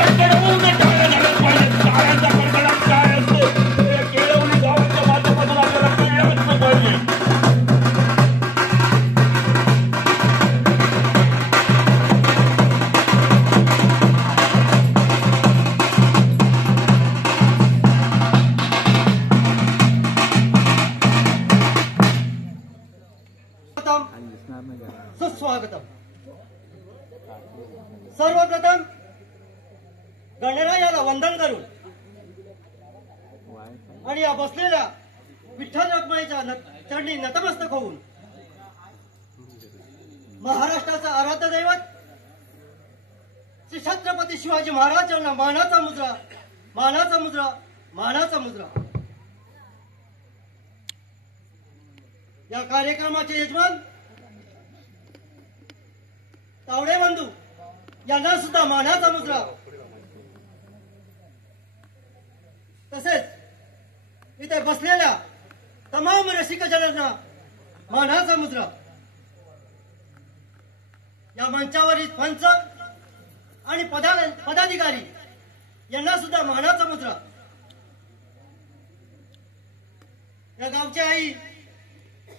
कडकडवून टाळ्या झाल्या पाहिजे. टाळ्यांचा कडकडाट काय असतो हे केळवली गावाच्या माध्यमातून आपल्याला कळलं पाहिजे. सुस्वागतम. सर्वप्रथम गणरायाला वंदन करून आणि या बसलेल्या विठ्ठल रखुमाईच्या चरणी नतमस्तक होऊन महाराष्ट्राचा आराध्य दैवत श्री छत्रपती शिवाजी महाराज यांना मानाचा मुद्रा मानाचा मुद्रा मानाचा मुद्रा. या कार्यक्रमाचे यजमान तावडे बंधू यांना सुद्धा मानाचा मुद्रा. तसेच इथे बसलेल्या तमाम रसिकजनांना मानाचा मुद्रा. या मंचावरील पंच आणि पदाधिकारी यांना सुद्धा मानाचा मुद्रा. या गावची आई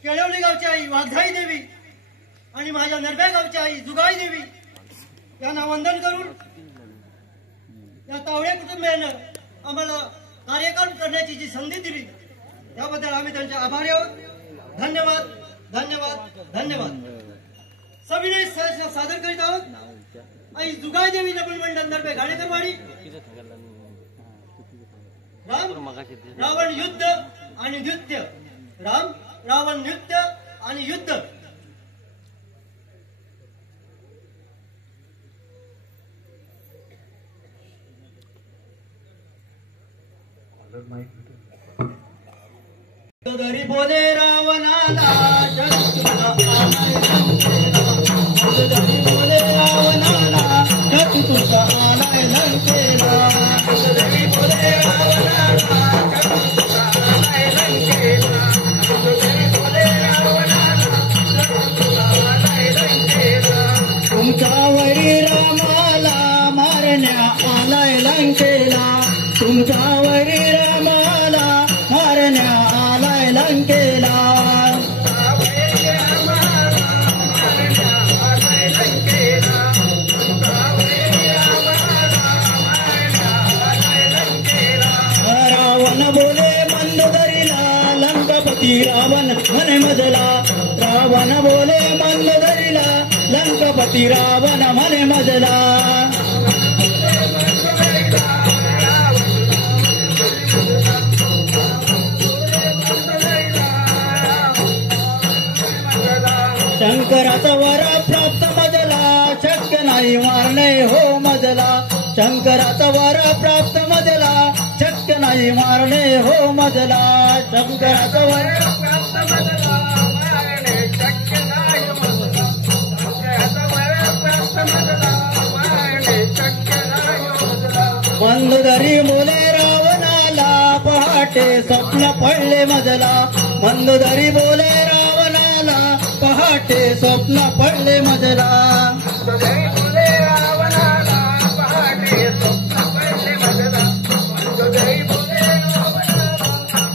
केळवली गावची आई वाघजाई देवी आणि माझ्या नरब्या गावची आई जुगाई देवी यांना वंदन करून या तावडे कुटुंबियांना आम्हाला कार्यक्रम करण्याची जी संधी दिली त्याबद्दल आम्ही त्यांचे आभारी आहोत. धन्यवाद धन्यवाद धन्यवाद. सविनय सादर करीत आहोत आई जुगाई देवी लग्न मंडळ नरबे गाडेकरवाडी रावण युद्ध आणि नृत्य. राम रावण नृत्य आणि युद्ध. दरी बोले रावणाला दरी बोले रावणाला शक्ती तुझा आलाय लंकेला. दरी बोले रावणाला शक्ती तुझा आलाय लंकेला. दरी बोले रावणाला शक्ती तुझा आलाय लंकेला. तुमच्यावरी रामाला मारण्या आलाय लंकेला. तुमच्यावरी रामाला मारण्या आलाय लंकेला. रावण बोले मंदोदरीला लंकापती रावण म्हणे मजला. रावण बोले मंदोदरीला लंकापती रावण म्हणे मजला. शंकराचा वर प्राप्त मजला शक्य नाही मारणे हो मजला. शंकराचा वर प्राप्त मजला शक्य नाही मारणे हो मजला. शंकराचा वर प्राप्त मजला मारणे शक्य नाही मजला. शंकराचा वर प्राप्त मजला मारणे शक्य नाही मजला. मंदोदरी बोले रावणाला पहाटे स्वप्न पडले मजला. मंदोदरी बोले रावणाला पहाटे स्वप्न पडले मजला. मंदोदरी बोले रावणाला पहाटे स्वप्न पडले मजला. मंदोदरी बोले रावणाला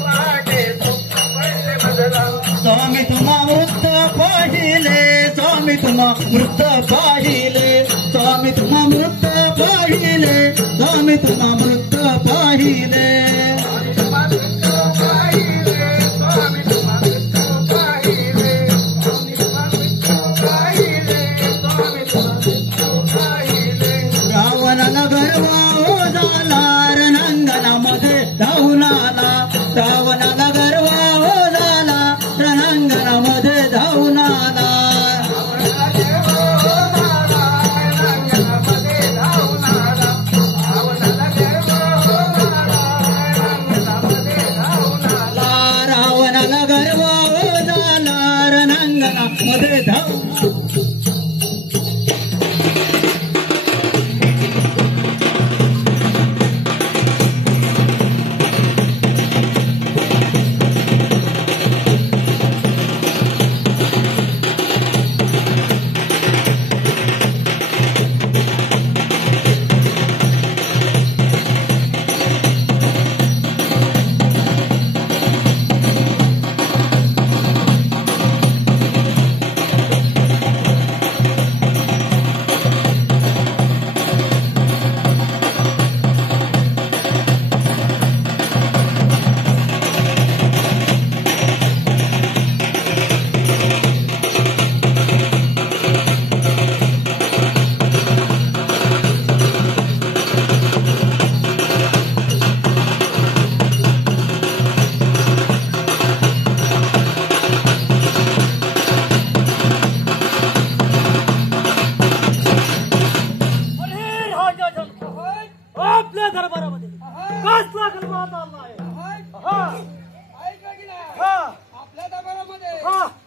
पहाटे स्वप्न पडले मजला. स्वामी तुम्हा मृत पाहिले स्वामी तुम्हा मृत पाहिले. स्वामी तुम्हा मृत पाहिले स्वामी तुम्हा मृत पाहिले. रावणाला गर्व झाला रणांगणामध्ये धावून आला. रावणाला गर्व झाला रणांगणामध्ये धावून आला. आपल्या दरबारामध्ये कसला गरबा चालला आहे. ऐकलं की नाही? आपल्या दरबारामध्ये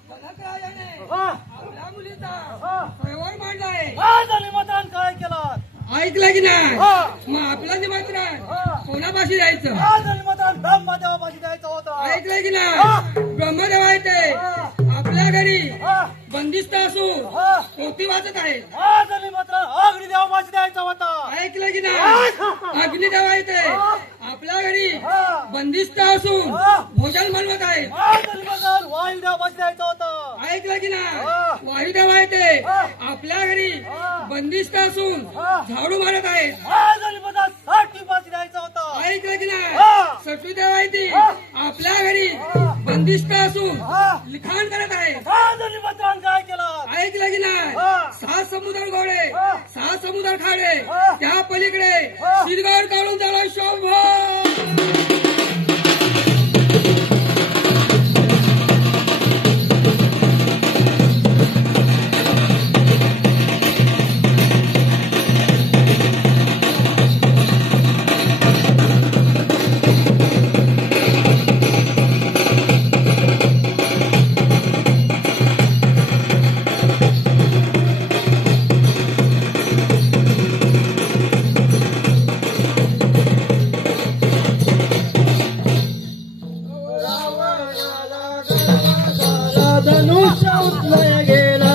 जनकराजाने आपल्या मुलीचा स्वयंवर मांडलाय. आज निमंत्रण काय केलं? ऐकलं की नाही? मग आपलं निमंत्रण कोणापाशी द्यायचं? आज निमंत्रण ब्रह्मदेवापाशी द्यायचं होतं. ऐकलं की नाही? ब्रह्मदेव आहे ते आपल्या घरी बंदिस्त असून पोथी वाचत आहे. आज निमंत्रण अग्निदेवापाशी द्यायचं होतं. ऐकलं की नाही? अग्निदेव आहे ते आपल्या घरी बंदिस्त असून भोजन बनवत आहे. आज निमंत्रण वायुदेवापाशी द्यायचं होतं. ऐकलं की नाही? वायुदेव आहे ते आपल्या घरी बंदिस्त असून झाडू मारत आहे. आज निमंत्रण साठीपाशी द्यायचं होतं. ऐकलं की नाही? सटवीदेव आहे ती आपल्या घरी बंदिस्त असून लिखाण करत आहे. आज निमंत्रण काय केलं? ऐकलं की नाही? 6 समुद्र घोडे 6 समुद्र खाडे त्या पलीकडे शिरगाड काढून त्याला शोभा. धनुष्य उचलय गेला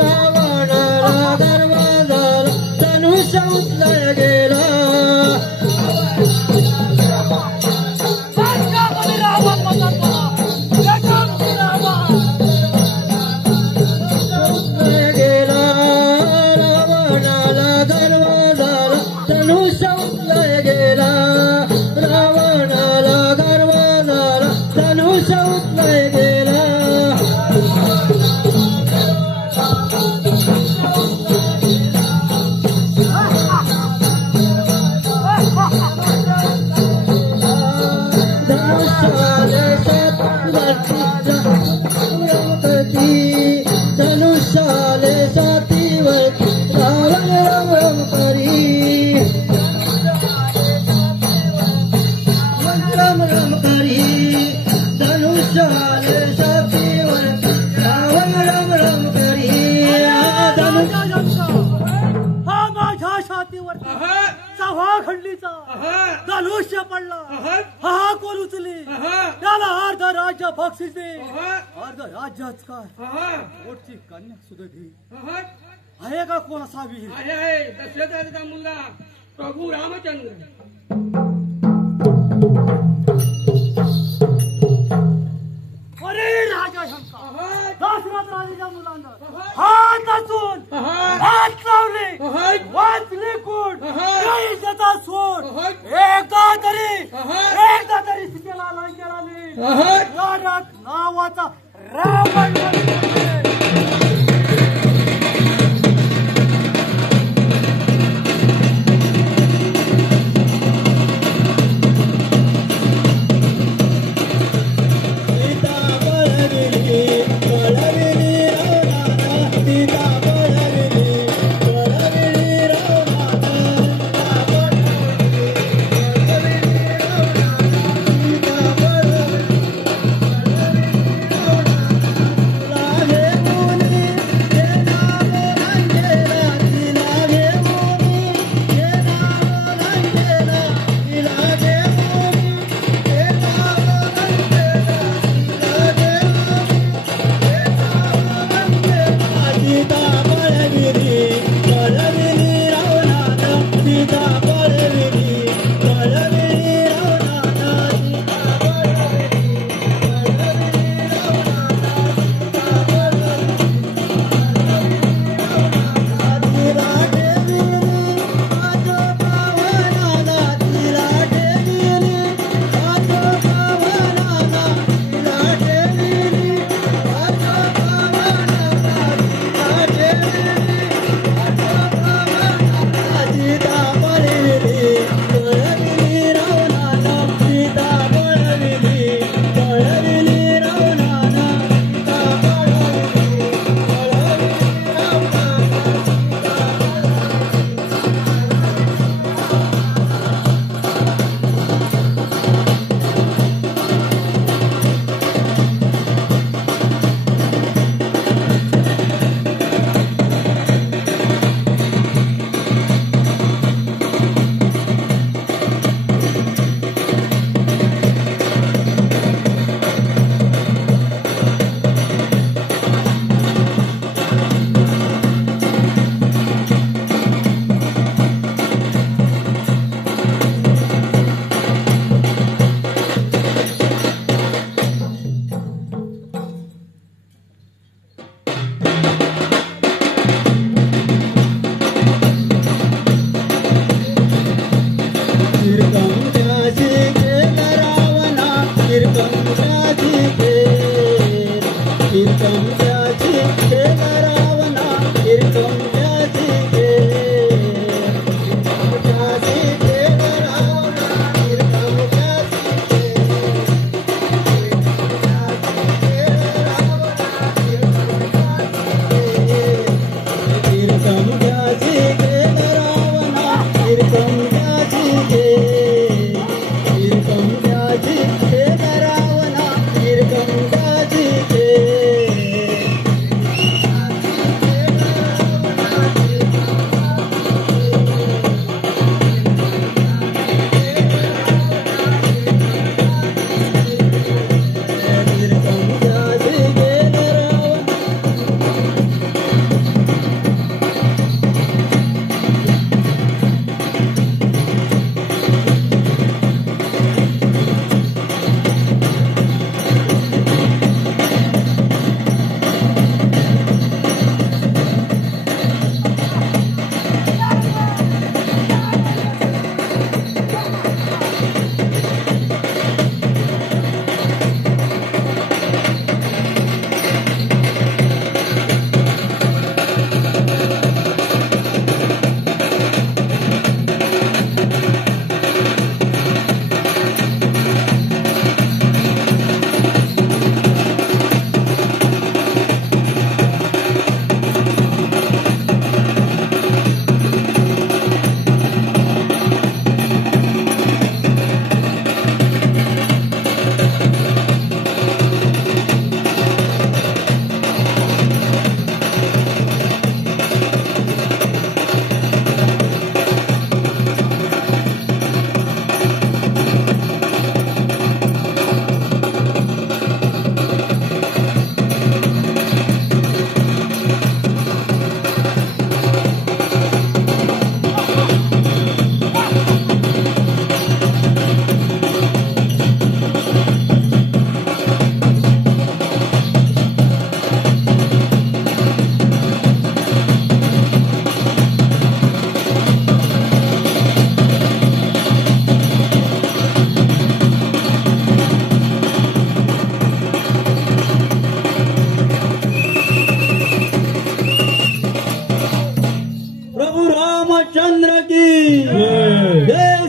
रावणाला दरवाजाला धनुष्य उचलय गेला. उचलय गेला रावणाला दरवाजाला धनुष्य उचलय गेला रावणाला दरवाजाला धनुष्य उचलय गेला. धनुष्याले साथीवरती रावण राम करी राम राम करी. धनुष्याले साथीवरती रावण राम राम करी. हा माझ्या छातीवरती सव्वा खंडीचा धनुष्य पडला. हा कोण उचली त्याला अर्ध राज्य बक्षीस दे. अर्ध राज्याच काय पोटची कन्या सुद्धा दे. आहे का कोण असावी? आहे दशरथाचा मुलगा प्रभू रामचंद्र. अरे राजा शंकर दशरथ राजाच्या मुलांना हात असून हात लावले वाचले कोण त्याचा सोड एकदा तरी सीतेला लंकेला रावण नावाचा रावण.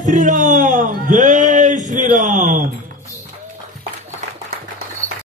श्रीराम